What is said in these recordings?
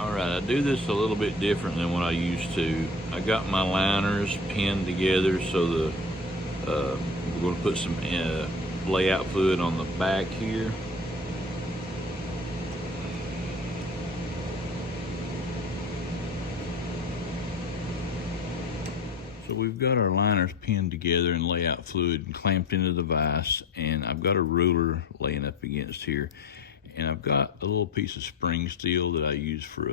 All right, I do this a little bit different than what I used to. I got my liners pinned together so we're going to put some layout fluid on the back here. So we've got our liners pinned together and layout fluid and clamped into the vise, and I've got a ruler laying up against here, and I've got a little piece of spring steel that I use for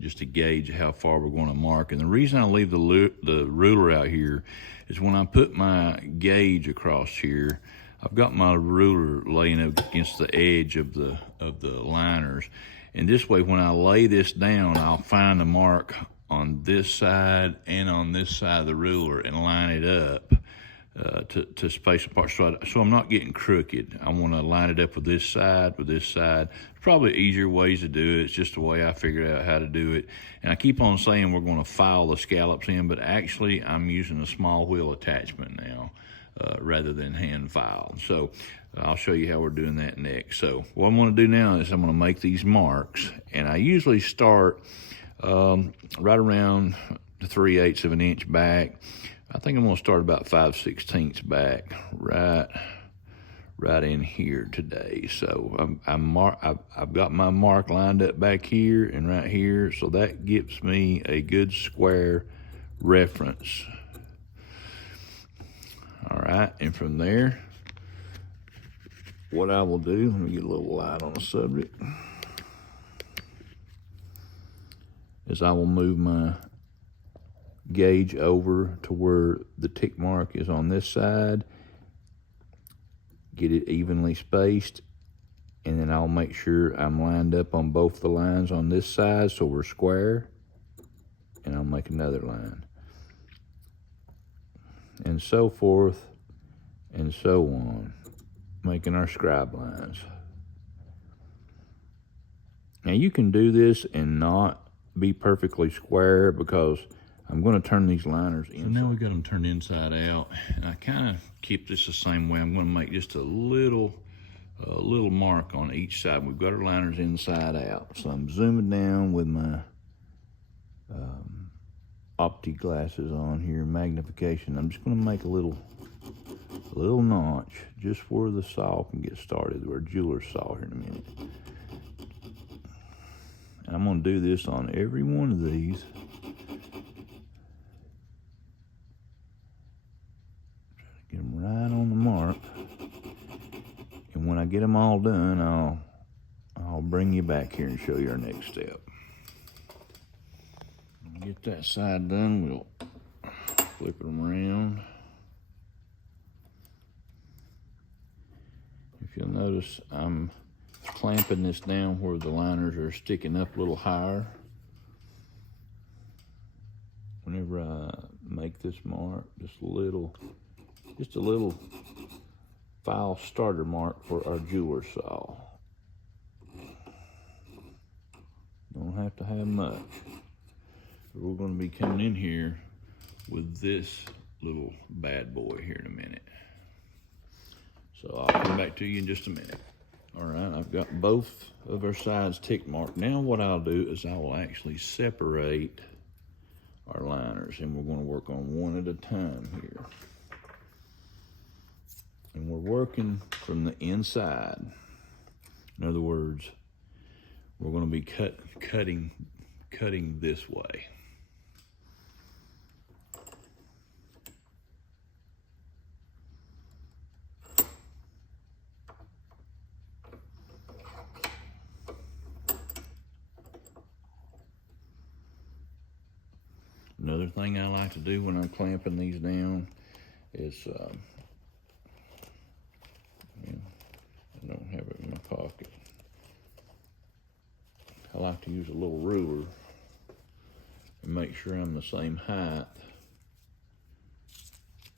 just to gauge how far we're going to mark. And the reason I leave the ruler out here is when I put my gauge across here, I've got my ruler laying up against the edge of the liners, and this way when I lay this down, I'll find a mark on this side and on this side of the ruler and line it up to space apart. So I'm not getting crooked. I want to line it up with this side, There's probably easier ways to do it. It's just the way I figured out how to do it. And I keep on saying we're going to file the scallops in, but actually I'm using a small wheel attachment now rather than hand file. So I'll show you how we're doing that next. So what I'm going to do now is I'm going to make these marks, and I usually start right around 3/8 of an inch back. I think I'm going to start about 5/16 back, right in here today. So I've got my mark lined up back here and right here, so that gives me a good square reference. All right, and from there, what I will do, let me get a little light on the subject, is I will move my gauge over to where the tick mark is on this side, get it evenly spaced, and then I'll make sure I'm lined up on both the lines on this side so we're square, and I'll make another line, and so forth and so on, making our scribe lines. Now you can do this and not be perfectly square because I'm going to turn these liners in. So now we've got them turned inside out, and I kind of keep this the same way. I'm going to make just a little mark on each side. We've got our liners inside out, so I'm zooming down with my optic glasses on here, magnification. I'm just going to make a little notch just where the saw can get started, or jeweler's saw here in a minute. And I'm going to do this on every one of these. Try to get them right on the mark. And when I get them all done, I'll bring you back here and show you our next step. Get that side done, we'll flip them around. If you'll notice, I'm clamping this down where the liners are sticking up a little higher. Whenever I make this mark, just a little file starter mark for our jeweler's saw. Don't have to have much. We're going to be coming in here with this little bad boy here in a minute. So I'll come back to you in just a minute. All right, I've got both of our sides tick marked. Now what I'll do is I will actually separate our liners, and we're going to work on one at a time here. And we're working from the inside. In other words, we're going to be cutting this way. Another thing I like to do when I'm clamping these down is, I don't have it in my pocket. I like to use a little ruler and make sure I'm the same height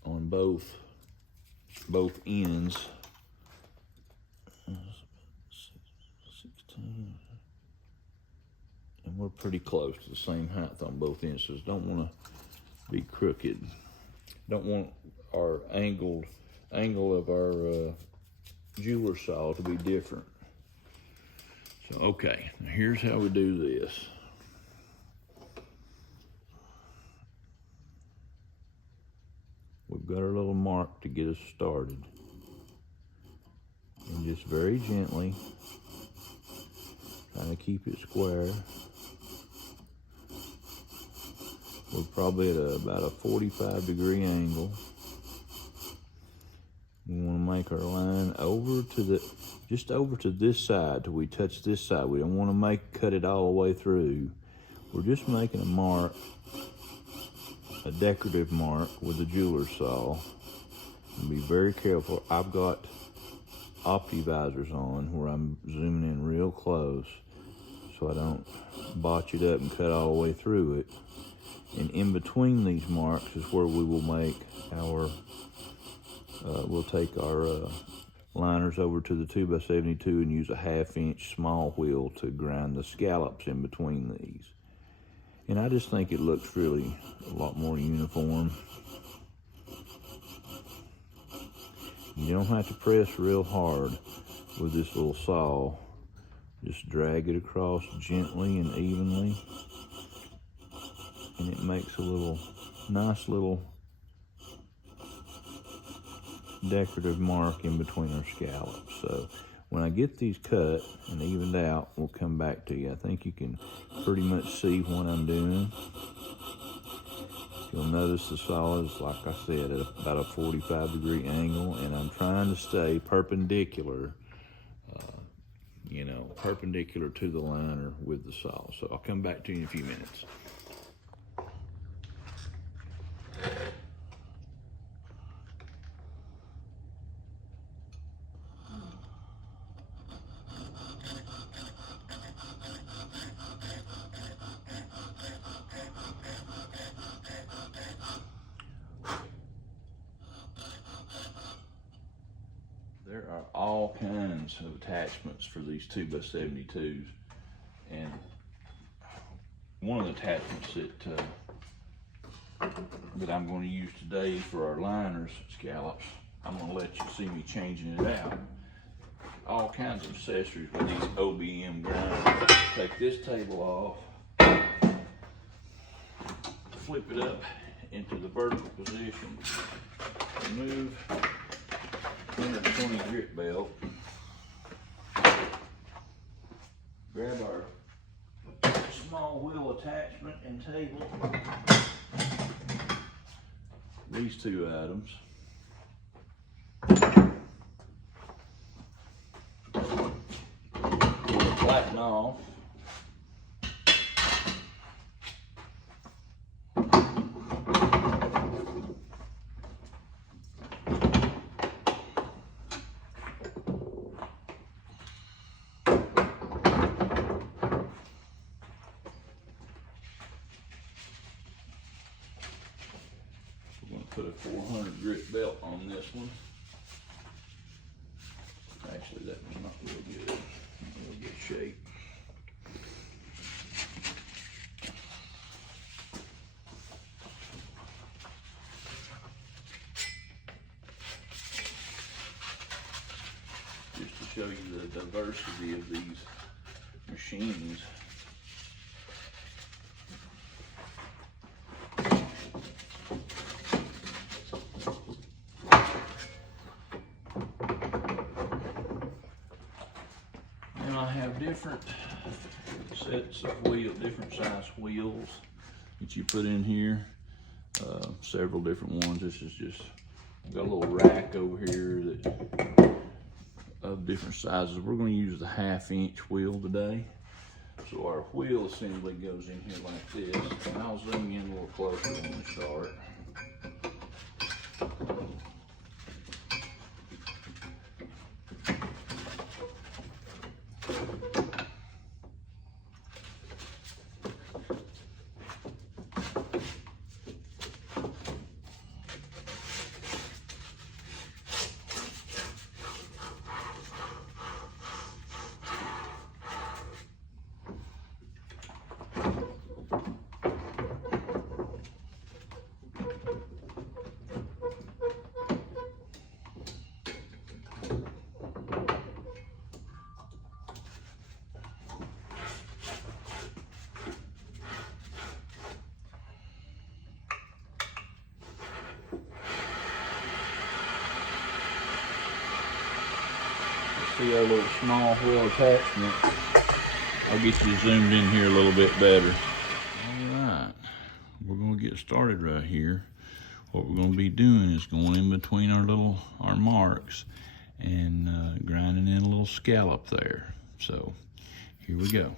on both ends. 16. And we're pretty close to the same height on both ends, so don't want to be crooked. Don't want our angle of our jeweler saw to be different. So, okay, now here's how we do this. We've got our little mark to get us started. And just very gently, trying to keep it square. We're probably at about a 45-degree angle. We want to make our line over to just over to this side till we touch this side. We don't want to cut it all the way through. We're just making a mark, a decorative mark with a jeweler's saw. And be very careful. I've got optivisors on where I'm zooming in real close so I don't botch it up and cut all the way through it. And in between these marks is where we will make our, we'll take our liners over to the 2x72 and use a 1/2-inch small wheel to grind the scallops in between these. And I just think it looks really a lot more uniform. You don't have to press real hard with this little saw. Just drag it across gently and evenly. And it makes a nice little decorative mark in between our scallops. So when I get these cut and evened out, we'll come back to you. I think you can pretty much see what I'm doing. You'll notice the saw is, like I said, at about a 45-degree angle, and I'm trying to stay perpendicular, perpendicular to the liner with the saw. So I'll come back to you in a few minutes. There are all kinds of attachments for these 2x72s, and one of the attachments that I'm going to use today for our liners scallops, I'm going to let you see me changing it out. All kinds of accessories with these OBM grinders. Take this table off, flip it up into the vertical position, remove 120 grit belt, grab our small wheel attachment and table, these two items, pull the platen off, put a 400 grit belt on this one. Actually, that one's not real good. Not real good shape. Just to show you the diversity of these machines. I have different sets of different size wheels that you put in here. Several different ones. This is just, I've got a little rack over here of different sizes. We're going to use the 1/2-inch wheel today. So our wheel assembly goes in here like this, and I'll zoom in a little closer when we start. see our little small wheel attachment. I'll get you zoomed in here a little bit better. All right, we're gonna get started right here. What we're gonna be doing is going in between our marks and grinding in a little scallop there. So here we go.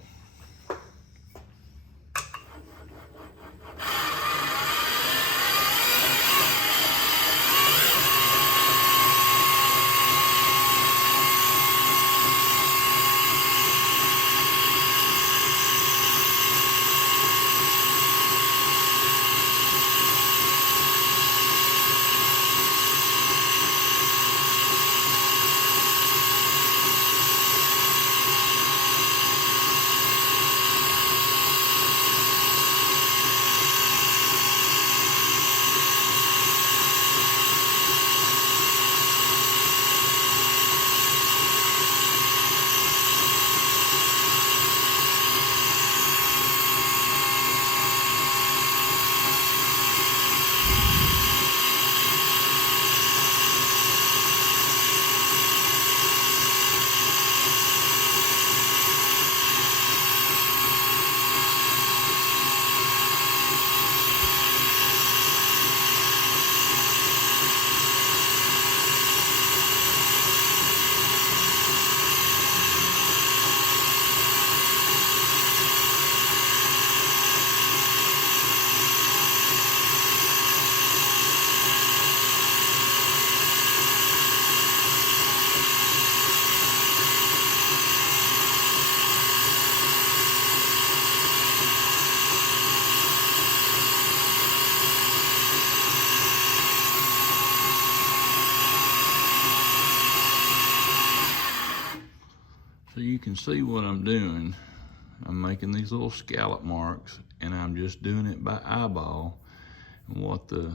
So you can see what I'm doing. I'm making these little scallop marks and I'm just doing it by eyeball. And what the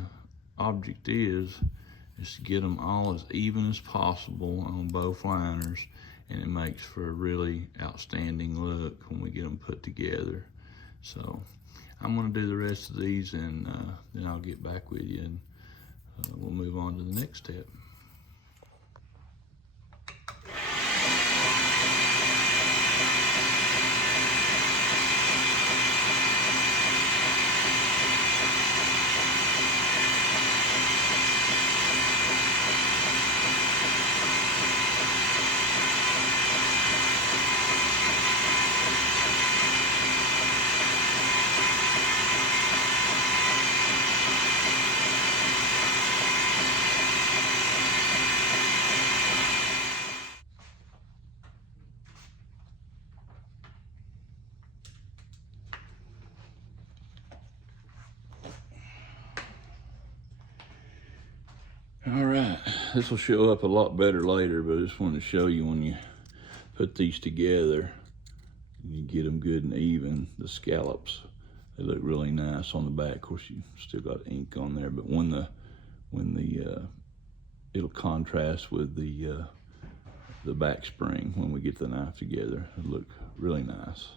object is to get them all as even as possible on both liners, and it makes for a really outstanding look when we get them put together. So I'm gonna do the rest of these and then I'll get back with you and we'll move on to the next step. All right, this will show up a lot better later, but I just wanted to show you when you put these together, you get them good and even. The scallops, they look really nice on the back. Of course, you still got ink on there, but when it'll contrast with the back spring when we get the knife together. It'll look really nice.